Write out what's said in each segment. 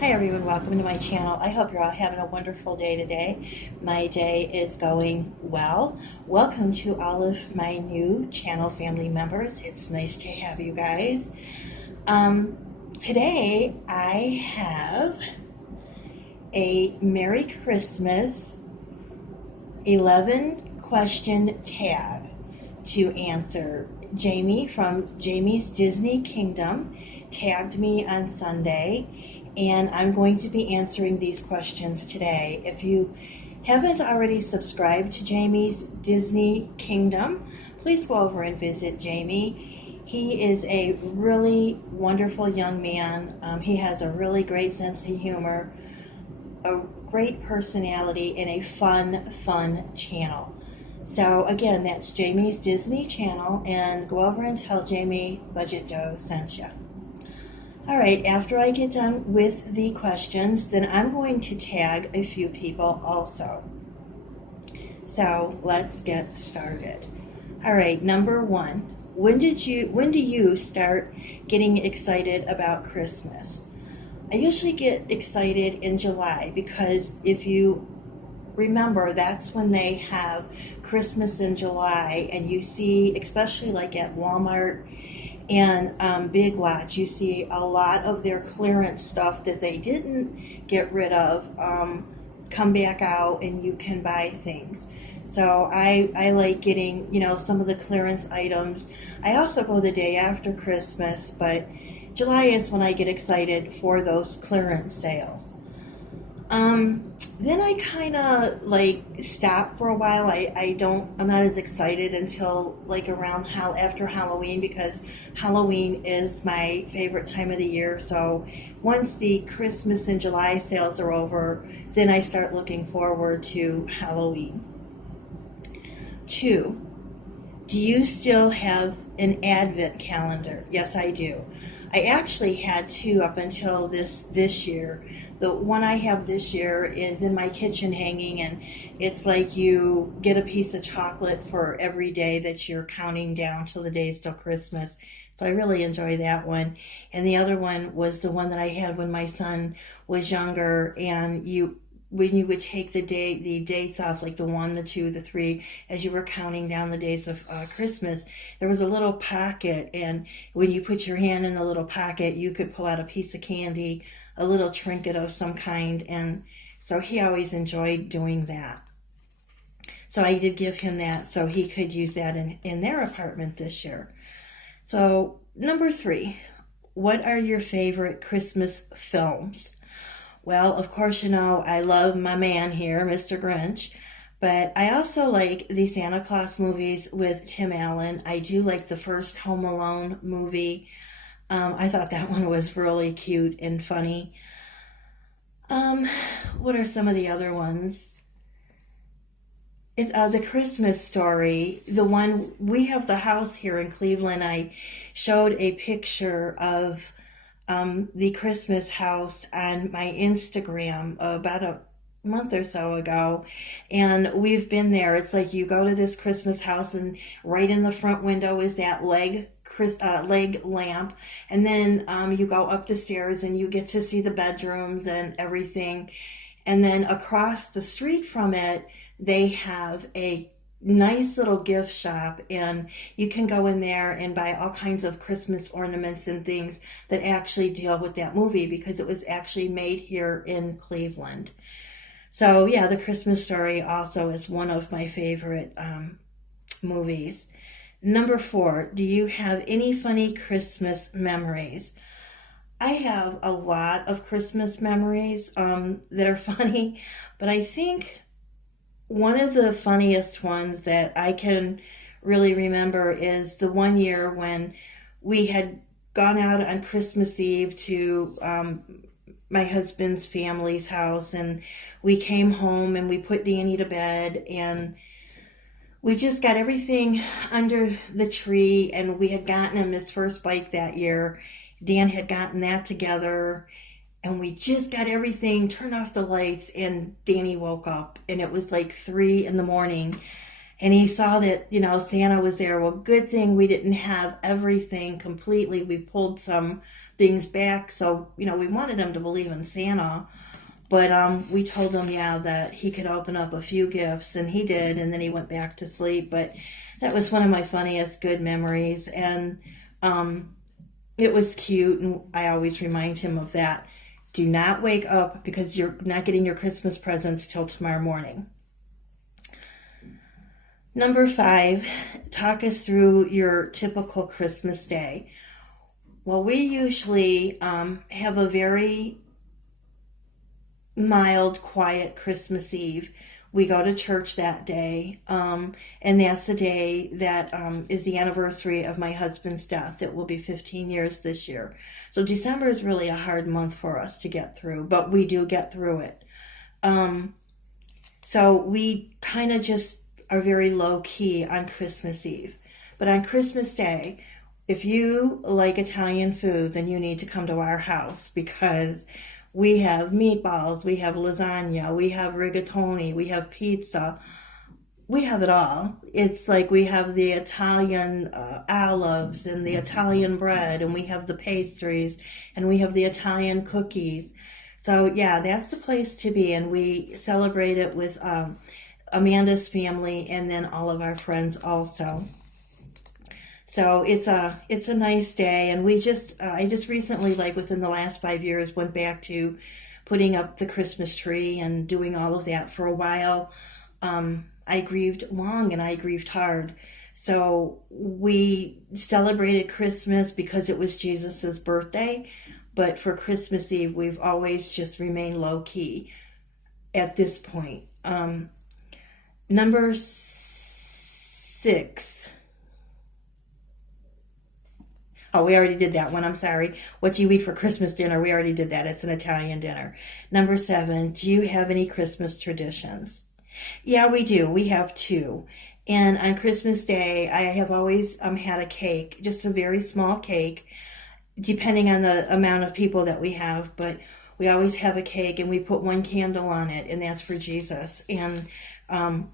Hi everyone, welcome to my channel. I hope you're all having a wonderful day today. My day is going well. Welcome to all of my new channel family members. It's nice to have you guys. Today I have a Merry Christmas 11 question tag to answer. Jamie from Jamie's Disney Kingdom tagged me on Sunday, and I'm going to be answering these questions today. If you haven't already subscribed to Jamie's Disney Kingdom, please go over and visit Jamie. He is a really wonderful young man. He has a really great sense of humor, a great personality, and a fun channel. So again, that's Jamie's Disney Channel, and go over and tell Jamie Budget Joe sent you. All right, after I get done with the questions, then I'm going to tag a few people also. So let's get started. All right, number one, when do you start getting excited about Christmas? I usually get excited in July because if you remember, that's when they have Christmas in July, and you see, especially like at Walmart and Big Lots, you see a lot of their clearance stuff that they didn't get rid of come back out, and you can buy things. So I like getting, some of the clearance items. I also go the day after Christmas, but July is when I get excited for those clearance sales. Then I kind of like stop for a while. I'm not as excited until like around after Halloween, because Halloween is my favorite time of the year. So once the Christmas and July sales are over, then I start looking forward to Halloween. 2, do you still have an advent calendar? Yes, I do. I actually had 2 up until this year. The one I have this year is in my kitchen hanging, and it's like you get a piece of chocolate for every day that you're counting down till the days till Christmas. So I really enjoy that one. And the other one was the one that I had when my son was younger, and when you would take the dates off, like the 1, the 2, the 3, as you were counting down the days of Christmas, there was a little pocket, and when you put your hand in the little pocket, you could pull out a piece of candy, a little trinket of some kind, and so he always enjoyed doing that. So I did give him that so he could use that in their apartment this year. So number 3, what are your favorite Christmas films? Well, of course, I love my man here, Mr. Grinch, but I also like the Santa Claus movies with Tim Allen. I do like the first Home Alone movie. I thought that one was really cute and funny. What are some of the other ones? It's The Christmas Story. The one, we have the house here in Cleveland. I showed a picture of the Christmas house on my Instagram about a month or so ago, and we've been there. It's like you go to this Christmas house, and right in the front window is that leg lamp, and then you go up the stairs and you get to see the bedrooms and everything, and then across the street from it they have a nice little gift shop, and you can go in there and buy all kinds of Christmas ornaments and things that actually deal with that movie, because it was actually made here in Cleveland. So yeah, The Christmas Story also is one of my favorite movies. Number 4, do you have any funny Christmas memories? I have a lot of Christmas memories that are funny, but I think one of the funniest ones that I can really remember is the one year when we had gone out on Christmas Eve to my husband's family's house, and we came home and we put Danny to bed, and we just got everything under the tree, and we had gotten him his first bike that year. Dan had gotten that together, and we just got everything, turned off the lights, and Danny woke up, and it was like 3 in the morning, and he saw that, Santa was there. Well, good thing we didn't have everything completely. We pulled things back. So, we wanted him to believe in Santa. But we told him, that he could open up a few gifts, and he did, and then he went back to sleep. But that was one of my funniest good memories, and it was cute, and I always remind him of that. Do not wake up because you're not getting your Christmas presents till tomorrow morning. Number 5, talk us through your typical Christmas day. Well, we usually have a very mild, quiet Christmas Eve. We go to church that day, and that's the day that is the anniversary of my husband's death. It will be 15 years this year. So December is really a hard month for us to get through, but we do get through it. So we kind of just are very low-key on Christmas Eve. But on Christmas Day, if you like Italian food, then you need to come to our house, because we have meatballs, we have lasagna, we have rigatoni, we have pizza. We have it all. It's like we have the Italian olives and the Italian bread, and we have the pastries, and we have the Italian cookies. So yeah, that's the place to be, and we celebrate it with Amanda's family and then all of our friends also. So it's a nice day, and I just recently, like within the last 5 years, went back to putting up the Christmas tree and doing all of that. For a while, I grieved long and I grieved hard. So we celebrated Christmas because it was Jesus's birthday, but for Christmas Eve, we've always just remained low key at this point. Number 6. Oh, we already did that one. I'm sorry. What do you eat for Christmas dinner? We already did that. It's an Italian dinner. Number 7, do you have any Christmas traditions? Yeah, we do. We have 2. And on Christmas Day, I have always had a cake, just a very small cake, depending on the amount of people that we have. But we always have a cake, and we put one candle on it, and that's for Jesus. And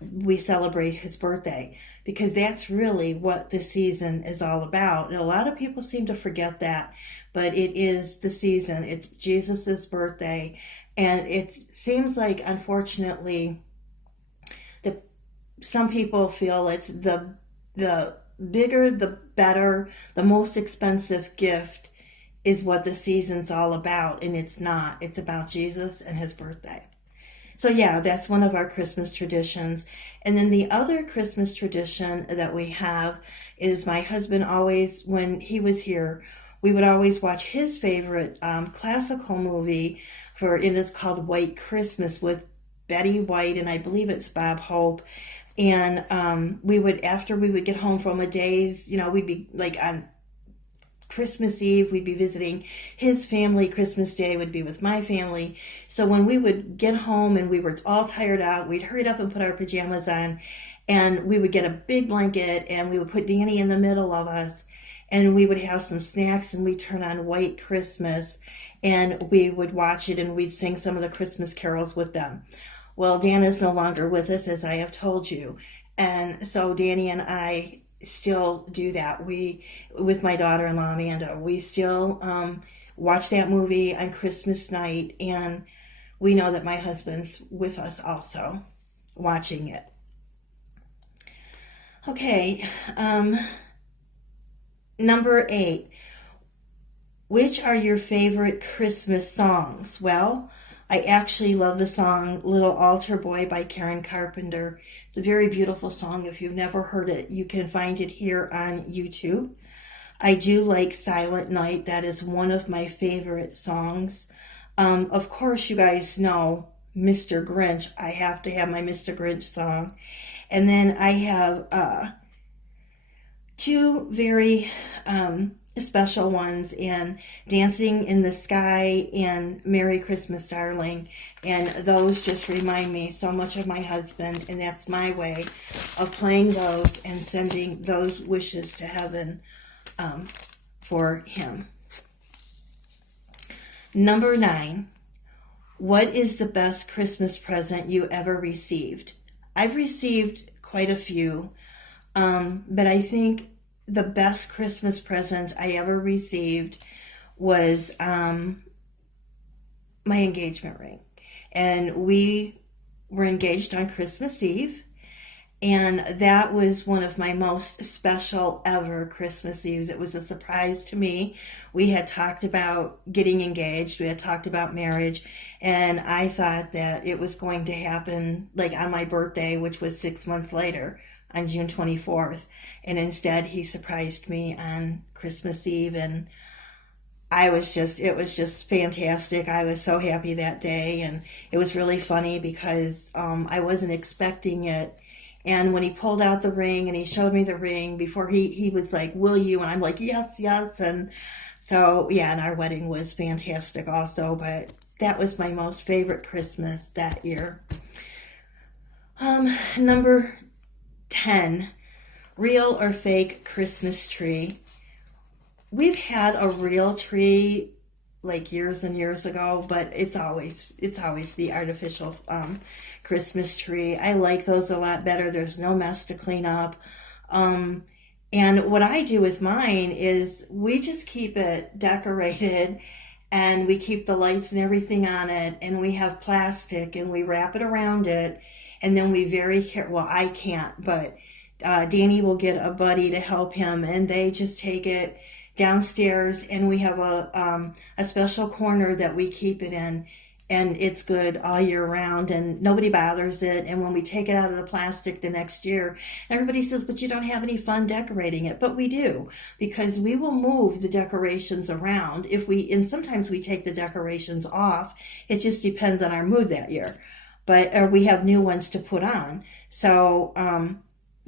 we celebrate his birthday, because that's really what the season is all about. And a lot of people seem to forget that, but it is the season. It's Jesus's birthday. And it seems like, unfortunately, that some people feel it's the bigger, the better, the most expensive gift is what the season's all about. And it's not. It's about Jesus and his birthday. So yeah, that's one of our Christmas traditions. And then the other Christmas tradition that we have is my husband always, when he was here, we would always watch his favorite classical movie, it is called White Christmas, with Betty White, and I believe it's Bob Hope. And after we would get home from a day's, we'd be like on Christmas Eve, we'd be visiting his family. Christmas Day would be with my family. So when we would get home and we were all tired out, we'd hurry up and put our pajamas on, and we would get a big blanket, and we would put Danny in the middle of us, and we would have some snacks, and we'd turn on White Christmas, and we would watch it, and we'd sing some of the Christmas carols with them. Well, Dan is no longer with us, as I have told you. And so Danny and I still do that. With my daughter-in-law Amanda, we still watch that movie on Christmas night, and we know that my husband's with us also watching it. Okay, number 8. Which are your favorite Christmas songs? Well, I actually love the song Little Altar Boy by Karen Carpenter. It's a very beautiful song. If you've never heard it, you can find it here on YouTube. I do like Silent Night. That is one of my favorite songs. Of course, you guys know Mr. Grinch. I have to have my Mr. Grinch song. And then I have 2 very special ones, and Dancing in the Sky and Merry Christmas Darling, and those just remind me so much of my husband, and that's my way of playing those and sending those wishes to heaven for him. Number 9, what is the best Christmas present you ever received? I've received quite a few, but I think the best Christmas present I ever received was my engagement ring. And we were engaged on Christmas Eve. And that was one of my most special ever Christmas Eves. It was a surprise to me. We had talked about getting engaged. We had talked about marriage. And I thought that it was going to happen like on my birthday, which was 6 months later on June 24th. And instead, he surprised me on Christmas Eve. And it was just fantastic. I was so happy that day. And it was really funny because I wasn't expecting it. And when he pulled out the ring and he showed me the ring before he was like, will you? And I'm like, yes, yes. And so, yeah, and our wedding was fantastic also. But that was my most favorite Christmas that year. Number 10, real or fake Christmas tree. We've had a real tree like years and years ago, but it's always the artificial Christmas tree. I like those a lot better. There's no mess to clean up. And what I do with mine is we just keep it decorated and we keep the lights and everything on it, and we have plastic and we wrap it around it, and then we well, I can't, but Danny will get a buddy to help him, and they just take it downstairs, and we have a special corner that we keep it in, and it's good all year round, and nobody bothers it. And when we take it out of the plastic the next year, everybody says, but you don't have any fun decorating it. But we do, because we will move the decorations around and sometimes we take the decorations off. It just depends on our mood that year, or we have new ones to put on. So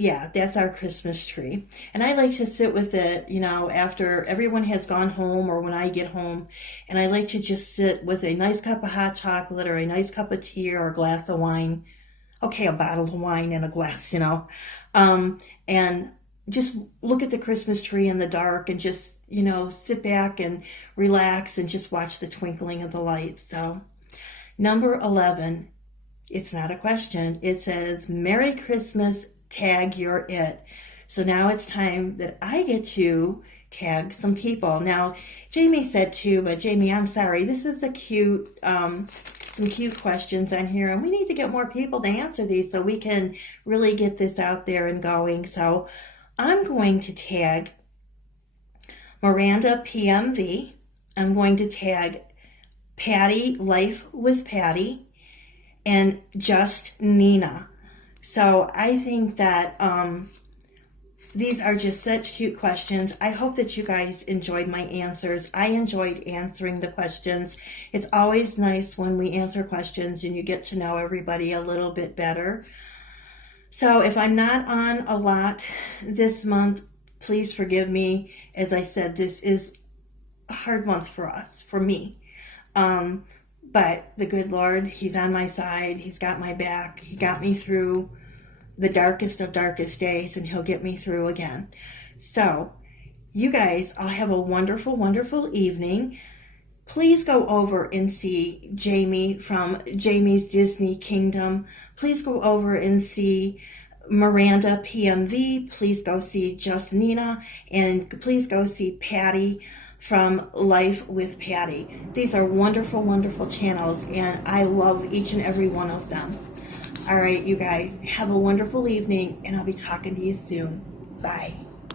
yeah, that's our Christmas tree. And I like to sit with it, after everyone has gone home or when I get home. And I like to just sit with a nice cup of hot chocolate or a nice cup of tea or a glass of wine. Okay, a bottle of wine and a glass, and just look at the Christmas tree in the dark and just, sit back and relax and just watch the twinkling of the lights. So, number 11, it's not a question. It says, Merry Christmas, tag your it. So now it's time that I get to tag some people. Now, Jamie said too, but Jamie, I'm sorry. This is some cute questions on here, and we need to get more people to answer these so we can really get this out there and going. So I'm going to tag Miranda PMV. I'm going to tag Patty Life with Patty and Just Nina. So I think that these are just such cute questions. I hope that you guys enjoyed my answers. I enjoyed answering the questions. It's always nice when we answer questions and you get to know everybody a little bit better. So if I'm not on a lot this month, please forgive me. As I said, this is a hard month for me. But the good Lord, He's on my side. He's got my back. He got me through the darkest of darkest days, and He'll get me through again. So, you guys all have a wonderful, wonderful evening. Please go over and see Jamie from Jamie's Disney Kingdom. Please go over and see Miranda PMV. Please go see Just Nina. And please go see Patty from Life with Patty. These are wonderful, wonderful channels, and I love each and every one of them. All right, you guys, have a wonderful evening, and I'll be talking to you soon. Bye.